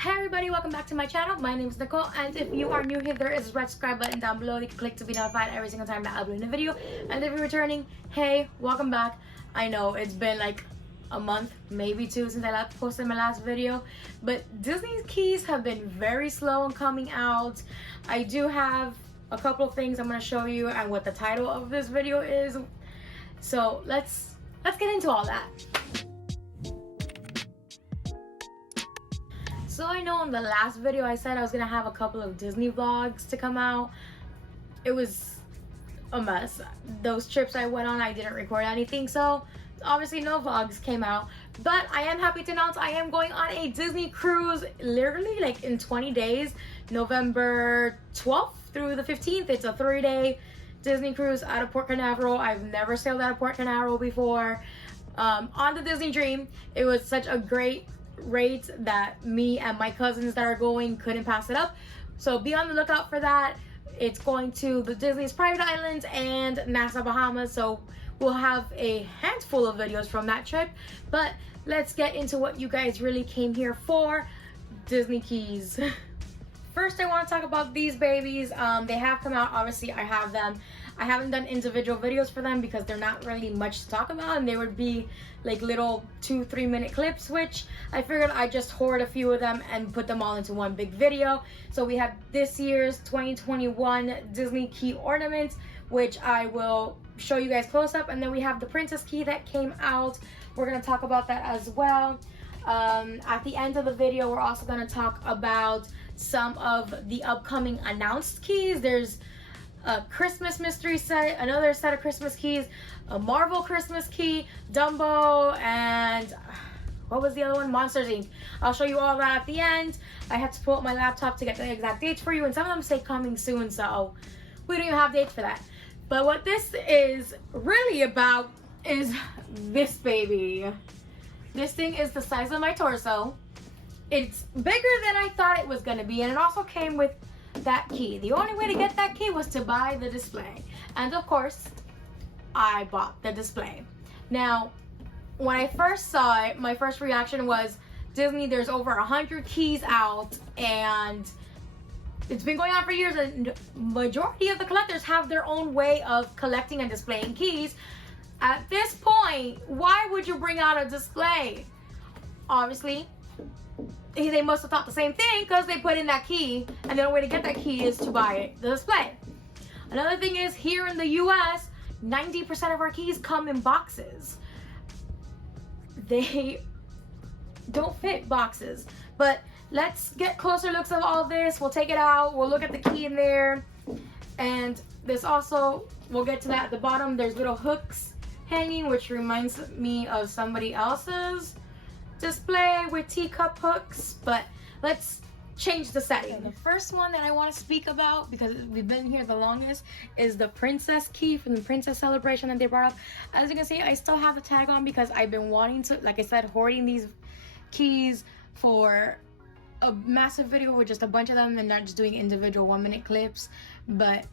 Hey everybody, welcome back to my channel. My name is Nicole, and if you are new here, there is a red subscribe button down below. You can click to be notified every single time that I upload a video. And if you're returning, hey, welcome back. I know it's been like a month, maybe two, since I posted my last video, but Disney's keys have been very slow in coming out. I do have a couple of things I'm going to show you and what the title of this video is. So let's get into all that. So I know in the last video I said I was gonna have a couple of Disney vlogs to come out. It was a mess. Those trips I went on, I didn't record anything, so obviously no vlogs came out. But I am happy to announce I am going on a Disney cruise literally like in 20 days, November 12th through the 15th. It's a 3-day Disney cruise out of Port Canaveral. I've never sailed out of Port Canaveral before. On the Disney Dream, it was such a great rate that me and my cousins that are going couldn't pass it up, so be on the lookout for that. It's going to the Disney's private islands and Nassau, Bahamas, so we'll have a handful of videos from that trip. But let's get into what you guys really came here for: Disney keys. First, I want to talk about these babies. They have come out. Obviously I have them. I haven't done individual videos for them because they're not really much to talk about, and they would be like little 2-3 minute clips, which I figured I'd just hoard a few of them and put them all into one big video. So we have this year's 2021 Disney key ornaments, which I will show you guys close up, and then we have the princess key that came out. We're going to talk about that as well. At the end of the video, we're also going to talk about some of the upcoming announced keys. There's a Christmas mystery set, another set of Christmas keys, a Marvel Christmas key, Dumbo, and what was the other one? Monsters Inc. I'll show you all that at the end. I had to pull up my laptop to get the exact dates for you, and some of them say coming soon, so we don't even have dates for that. But what this is really about is this baby. This thing is the size of my torso. It's bigger than I thought it was going to be, and it also came with that key. The only way to get that key was to buy the display, and of course I bought the display. Now when I first saw it, my first reaction was, Disney, there's over 100 keys out and it's been going on for years, and majority of the collectors have their own way of collecting and displaying keys. At this point, why would you bring out a display? Obviously they must have thought the same thing, because they put in that key, and the only way to get that key is to buy the display. Another thing is, here in the US, 90% of our keys come in boxes. They don't fit boxes. But let's get closer looks of all this. We'll take it out, we'll look at the key in there, and this also, we'll get to that at the bottom. There's little hooks hanging, which reminds me of somebody else's display with teacup hooks. But let's change the setting. The first one that I want to speak about, because we've been here the longest, is the princess key from the princess celebration that they brought up. As you can see, I still have the tag on because I've been wanting to, like I said, hoarding these keys for a massive video with just a bunch of them and not just doing individual 1-minute clips. But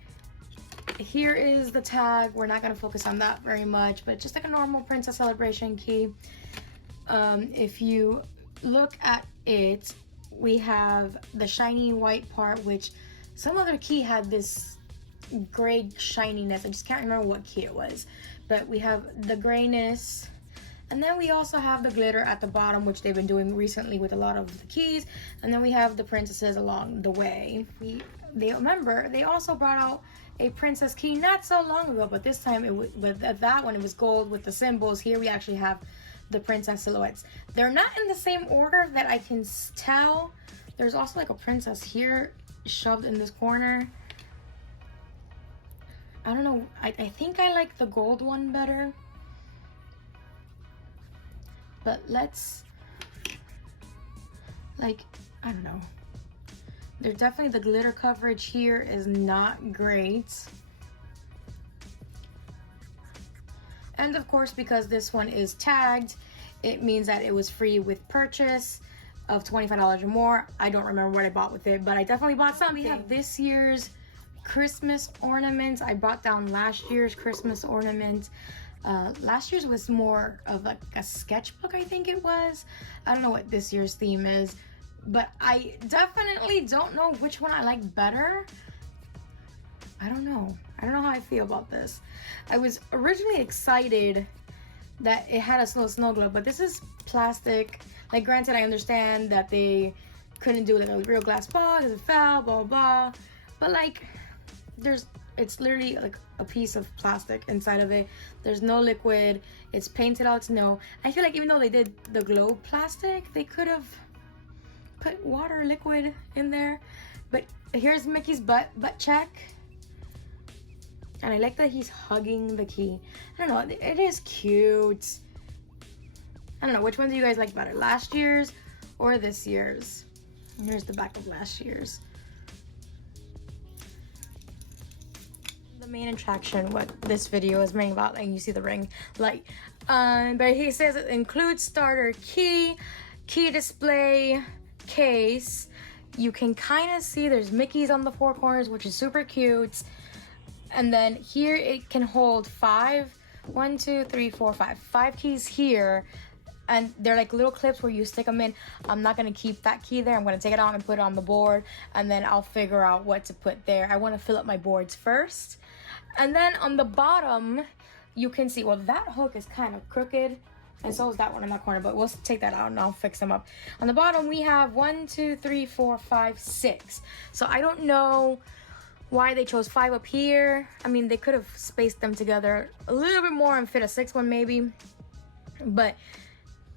here is the tag. We're not going to focus on that very much, but just like a normal princess celebration key. If you look at it, we have the shiny white part, which some other key had this gray shininess. I just can't remember what key it was, but we have the grayness, and then we also have the glitter at the bottom, which they've been doing recently with a lot of the keys. And then we have the princesses along the way. They remember they also brought out a princess key not so long ago, but this time it was, with that one, it was gold with the symbols. Here we actually have the princess silhouettes. They're not in the same order that I can tell. There's also like a princess here shoved in this corner. I don't know, I think I like the gold one better. But let's, like, I don't know. There's definitely, the glitter coverage here is not great. And of course, because this one is tagged, it means that it was free with purchase of $25 or more. I don't remember what I bought with it, but I definitely bought something. We have this year's Christmas ornaments. I brought down last year's Christmas ornament. Last year's was more of like a sketchbook, I think it was. I don't know what this year's theme is, but I definitely don't know which one I like better. I don't know how I feel about this. I was originally excited that it had a snow globe, but this is plastic. Like, granted, I understand that they couldn't do like a real glass ball because it fell, blah blah blah, but like, it's literally like a piece of plastic inside of it. There's no liquid. It's painted out snow. I feel like even though they did the globe plastic, they could have put water liquid in there. But here's Mickey's butt check. And I like that he's hugging the key. I don't know, it is cute. I don't know, which one do you guys like better? Last year's or this year's? And here's the back of last year's. The main attraction, what this video is mainly about, and you see the ring light. But he says it includes starter key, key display, case. You can kind of see there's Mickey's on the four corners, which is super cute. And then here it can hold five keys here, and they're like little clips where you stick them in. I'm not gonna keep that key there. I'm gonna take it out and put it on the board, and then I'll figure out what to put there. I want to fill up my boards first. And then on the bottom, you can see, well, that hook is kind of crooked, and so is that one in that corner, but we'll take that out and I'll fix them up. On the bottom, we have 6. So I don't know why they chose 5 up here. I mean, they could have spaced them together a little bit more and fit a 6th one maybe. But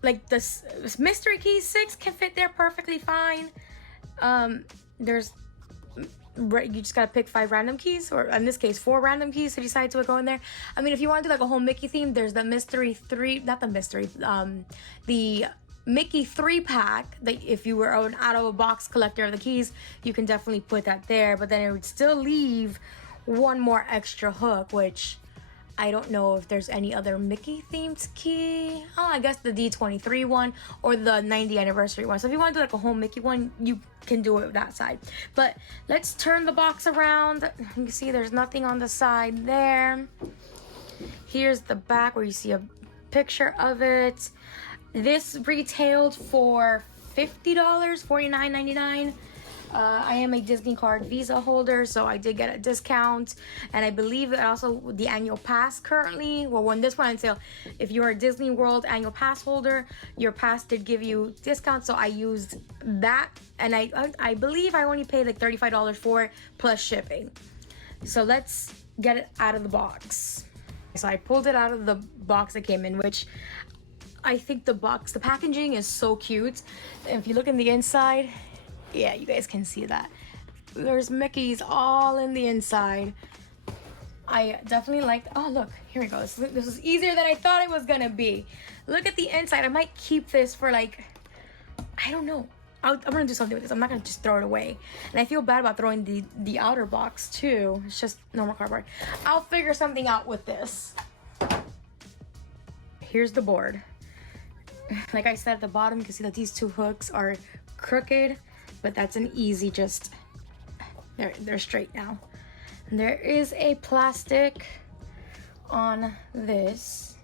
like this mystery key 6 can fit there perfectly fine. You just gotta pick 5 random keys, or in this case 4 random keys to decide to go in there. I mean, if you want to do like a whole Mickey theme, there's the mystery 3, not the mystery, the Mickey 3-pack, that if you were an out-of-a-box collector of the keys, you can definitely put that there, but then it would still leave one more extra hook, which I don't know if there's any other Mickey themed key. Oh, I guess the D23 one or the 90th anniversary one. So if you want to do like a whole Mickey one, you can do it that side. But let's turn the box around. You can see there's nothing on the side there. Here's the back where you see a picture of it. This retailed for $50, $49.99. I am a Disney card Visa holder, so I did get a discount, and I believe that also the annual pass currently, well, when this went on sale, if you're a Disney World annual pass holder, your pass did give you discount, so I used that, and I believe I only paid like $35 for it plus shipping. So let's get it out of the box. So I pulled it out of the box it came in, which I think the packaging is so cute. If you look in the inside, yeah, you guys can see that. There's Mickey's all in the inside. I definitely liked, oh look, here we go. This is easier than I thought it was gonna be. Look at the inside. I might keep this for like, I don't know. I'm gonna do something with this. I'm not gonna just throw it away. And I feel bad about throwing the outer box too. It's just normal cardboard. I'll figure something out with this. Here's the board. Like I said at the bottom, you can see that these 2 hooks are crooked, but that's an easy, just, they're straight now. And there is a plastic on this.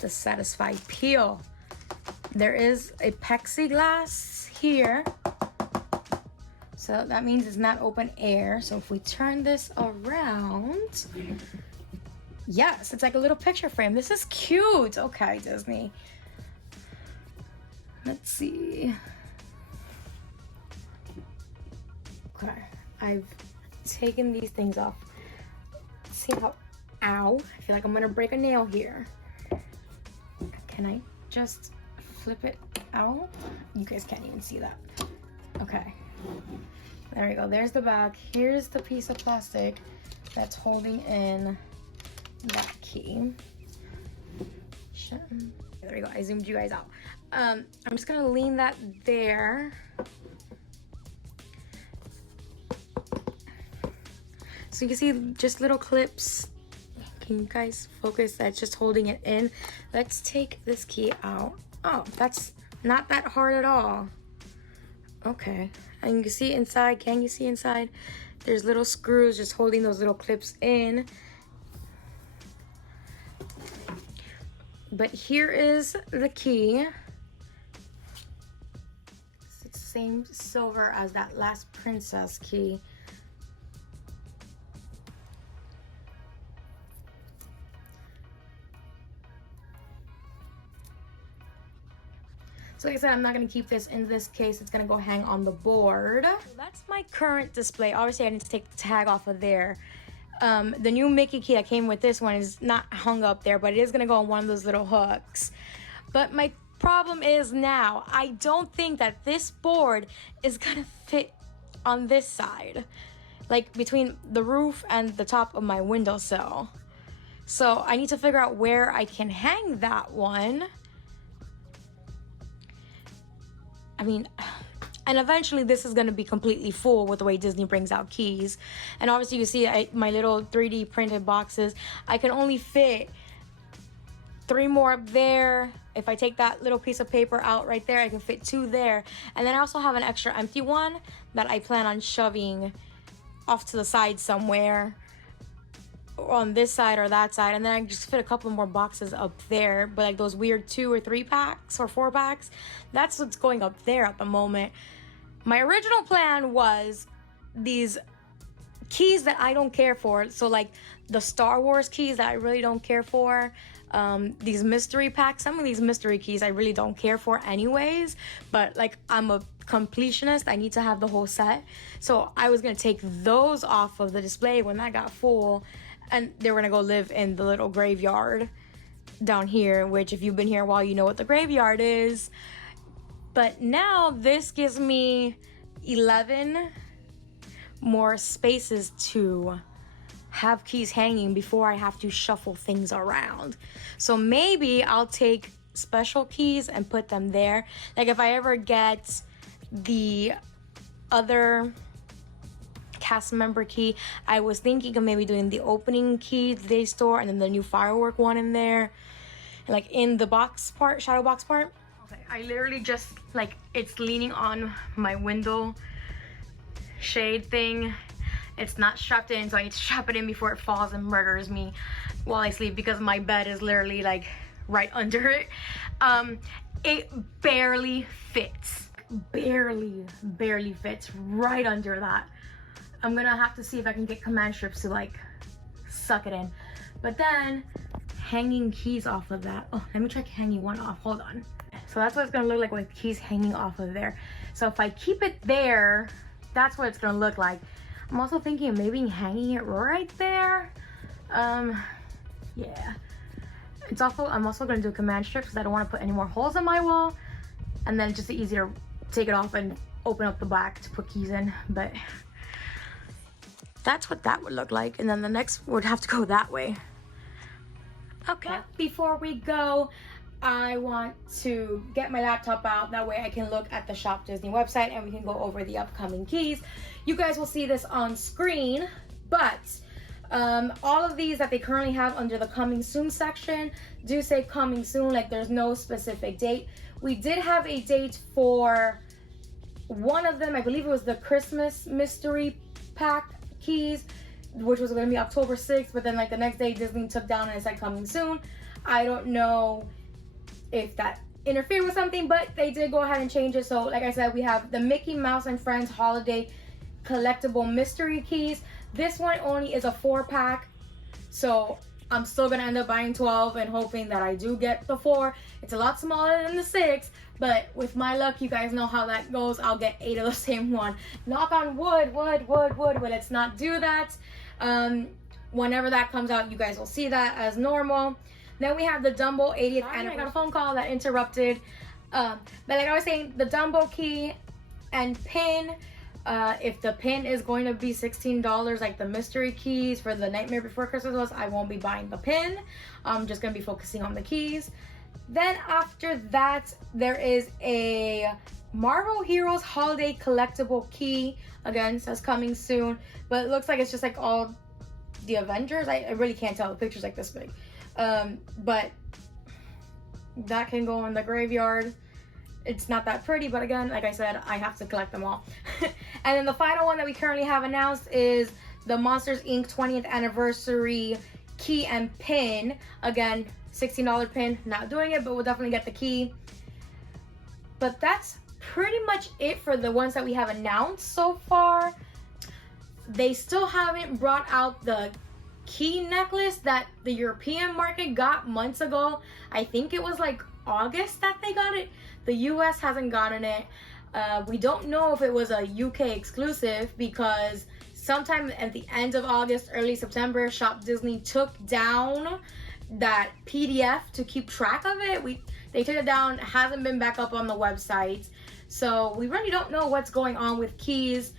To satisfy peel. There is a plexiglass here. So that means it's not open air. So if we turn this around, yes, it's like a little picture frame. This is cute. Okay, Disney. Let's see. Okay, I've taken these things off. See how, ow, I feel like I'm gonna break a nail here. Can I just flip it out? You guys can't even see that. Okay, there we go. There's the back. Here's the piece of plastic that's holding in that key. There we go. I zoomed you guys out. I'm just gonna lean that there. So you can see just little clips. Can you guys focus? That's just holding it in. Let's take this key out. Oh, that's not that hard at all. Okay, and you can see inside. Can you see inside? There's little screws just holding those little clips in. But here is the key. It's the same silver as that last princess key. So like I said, I'm not going to keep this in this case. It's going to go hang on the board. So that's my current display. Obviously, I need to take the tag off of there. The new Mickey key that came with this one is not hung up there, but it is going to go on one of those little hooks. But my problem is now, I don't think that this board is going to fit on this side. Like between the roof and the top of my windowsill. So I need to figure out where I can hang that one. I mean, and eventually this is going to be completely full with the way Disney brings out keys. And obviously you see my little 3D printed boxes. I can only fit 3 more up there. If I take that little piece of paper out right there, I can fit 2 there. And then I also have an extra empty one that I plan on shoving off to the side somewhere, on this side or that side, and then I just fit a couple more boxes up there. But like those weird 2 or 3 packs or 4 packs, that's what's going up there at the moment. My original plan was these keys that I don't care for, so like the Star Wars keys that I really don't care for, these mystery packs. Some of these mystery keys I really don't care for anyways, but like I'm a completionist, I need to have the whole set, so I was gonna take those off of the display when that got full, and they were gonna go live in the little graveyard down here, which if you've been here a while, you know what the graveyard is. But now this gives me 11 more spaces to have keys hanging before I have to shuffle things around. So maybe I'll take special keys and put them there. Like if I ever get the other cast member key, I was thinking of maybe doing the opening key they store and then the new firework one in there, like in the box part, shadow box part. Okay, I literally just, like, it's leaning on my window shade thing. It's not strapped in, so I need to strap it in before it falls and murders me while I sleep, because my bed is literally like right under it. It barely fits, barely fits right under that. I'm gonna have to see if I can get command strips to like suck it in. But then hanging keys off of that, oh, let me try hanging one off, hold on. So that's what it's gonna look like with keys hanging off of there. So if I keep it there, that's what it's gonna look like. I'm also thinking of maybe hanging it right there. Yeah. It's also, I'm also gonna do a command strip because I don't want to put any more holes in my wall, and then it's just easier to take it off and open up the back to put keys in. But that's what that would look like, and then the next would have to go that way. Okay. But before we go, I want to get my laptop out. That way I can look at the Shop Disney website and we can go over the upcoming keys. You guys will see this on screen, but all of these that they currently have under the coming soon section do say coming soon, like there's no specific date. We did have a date for one of them, I believe it was the Christmas mystery pack keys, which was going to be October 6th, but then like the next day Disney took down and it said coming soon. I don't know if that interfered with something, but they did go ahead and change it. So like I said, we have the Mickey Mouse and Friends Holiday Collectible Mystery Keys. This one only is a 4-pack, so I'm still gonna end up buying 12 and hoping that I do get the 4. It's a lot smaller than the 6, but with my luck, you guys know how that goes. I'll get 8 of the same one. Knock on wood, but let's not do that. Whenever that comes out, you guys will see that as normal. Then we have the Dumbo 80th anniversary. I got a phone call that interrupted. But like I was saying, the Dumbo key and pin. If the pin is going to be $16 like the mystery keys for the Nightmare Before Christmas was, I won't be buying the pin. I'm just going to be focusing on the keys. Then after that, there is a Marvel Heroes Holiday Collectible Key. Again, says coming soon. But it looks like it's just like all the Avengers. I really can't tell. The picture's like this big. But that can go in the graveyard. It's not that pretty, but again, like I said, I have to collect them all. And then the final one that we currently have announced is the Monsters Inc. 20th Anniversary Key and Pin. Again, $16 pin, not doing it, but we'll definitely get the key. But that's pretty much it for the ones that we have announced so far. They still haven't brought out the key necklace that the European market got months ago. I think it was like August that they got it. The US hasn't gotten it. We don't know if it was a UK exclusive, because sometime at the end of August, early September, Shop Disney took down that PDF to keep track of it. They took it down, it hasn't been back up on the website. So we really don't know what's going on with keys.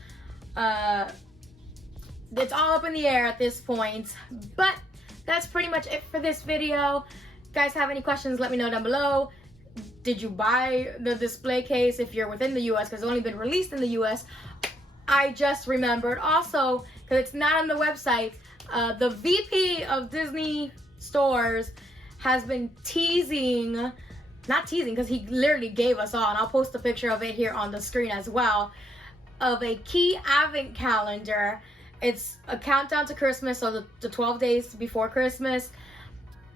It's all up in the air at this point. But that's pretty much it for this video. If you guys have any questions, let me know down below. Did you buy the display case if you're within the US, because it's only been released in the US? I just remembered also, because it's not on the website, the VP of Disney stores has been teasing, not teasing because he literally gave us all, and I'll post a picture of it here on the screen as well, of a key advent calendar. It's a countdown to Christmas, so the 12 days before Christmas.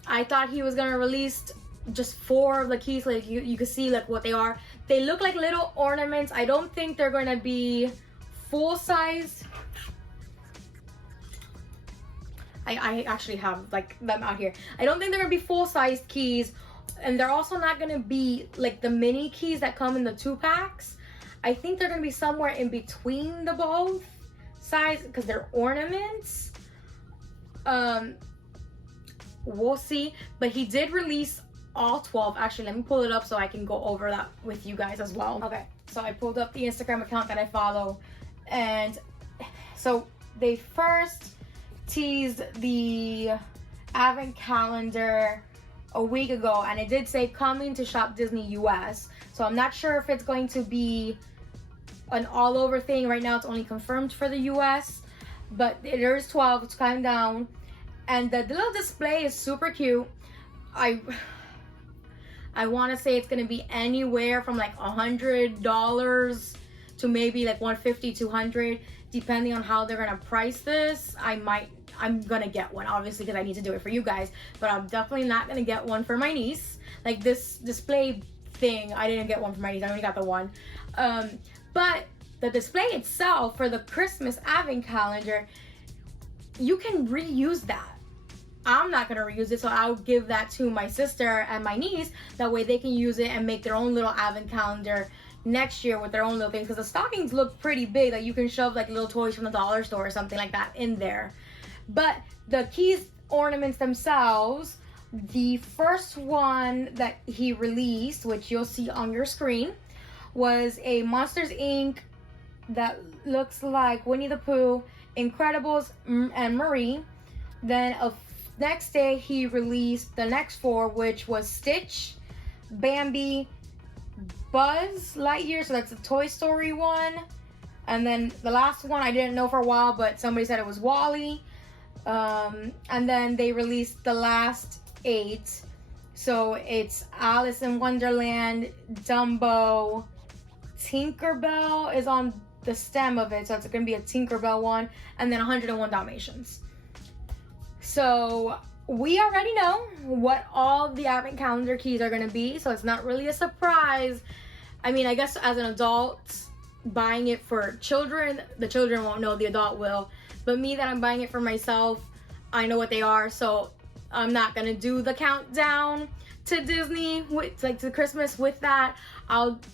I thought he was gonna release just 4 of the keys, like you can see like what they are. They look like little ornaments. I don't think they're gonna be full size. I actually have like them out here. I don't think they're gonna be full size keys, and they're also not gonna be like the mini keys that come in the 2-packs. I think they're gonna be somewhere in between the both size, because they're ornaments. We'll see. But he did release all 12. Actually, let me pull it up so I can go over that with you guys as well. Okay, so I pulled up the Instagram account that I follow, and so they first teased the advent calendar a week ago, and it did say coming to Shop Disney US. So I'm not sure if it's going to be an all over thing. Right now it's only confirmed for the US, but there's 12. It's coming down, and the little display is super cute. I want to say it's going to be anywhere from like $100 to maybe like $150, $200, depending on how they're going to price this. I'm going to get one, obviously, because I need to do it for you guys, but I'm definitely not going to get one for my niece. Like this display thing, I didn't get one for my niece. I only got the one. But the display itself for the Christmas advent calendar, you can reuse that. I'm not gonna reuse it, so I'll give that to my sister and my niece. That way they can use it and make their own little advent calendar next year with their own little things. Because the stockings look pretty big, like you can shove like little toys from the dollar store or something like that in there. But the keys ornaments themselves, the first one that he released, which you'll see on your screen, was a Monsters Inc. that looks like Winnie the Pooh, Incredibles, and Marie. Then next day he released the next 4, which was Stitch, Bambi, Buzz Lightyear, so that's a Toy Story one. And then the last one I didn't know for a while, but somebody said it was Wall-E. And then they released the last 8. So it's Alice in Wonderland, Dumbo, Tinkerbell is on the stem of it, so it's gonna be a Tinkerbell one, and then 101 Dalmatians. So we already know what all the advent calendar keys are gonna be, so it's not really a surprise. I mean, I guess as an adult buying it for children, the children won't know, the adult will. But me, that I'm buying it for myself, I know what they are, so I'm not gonna do the countdown to Disney, like to Christmas with that.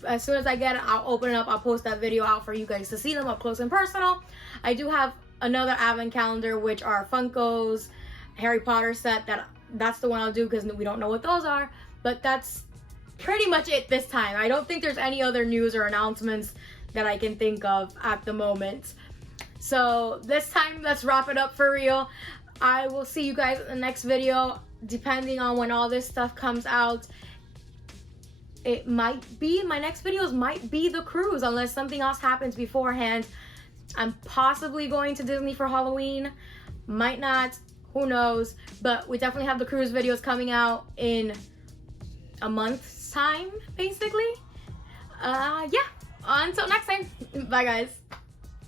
As soon as I get it, I'll open it up, I'll post that video out for you guys to see them up close and personal. I do have another advent calendar, which are Funkos, Harry Potter set, that's the one I'll do because we don't know what those are. But that's pretty much it this time. I don't think there's any other news or announcements that I can think of at the moment. So this time, let's wrap it up for real. I will see you guys in the next video. Depending on when all this stuff comes out, it might be, my next videos might be the cruise, unless something else happens beforehand. I'm possibly going to Disney for Halloween, might not, who knows, but we definitely have the cruise videos coming out in a month's time, basically. Yeah, until next time, bye guys.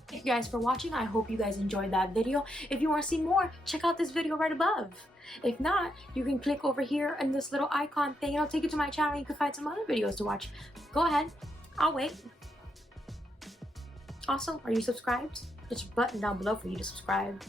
Thank you guys for watching. I hope you guys enjoyed that video. If you want to see more, check out this video right above. If not, you can click over here in this little icon thing and it'll take you to my channel and you can find some other videos to watch. Go ahead, I'll wait. Also, are you subscribed? There's a button down below for you to subscribe.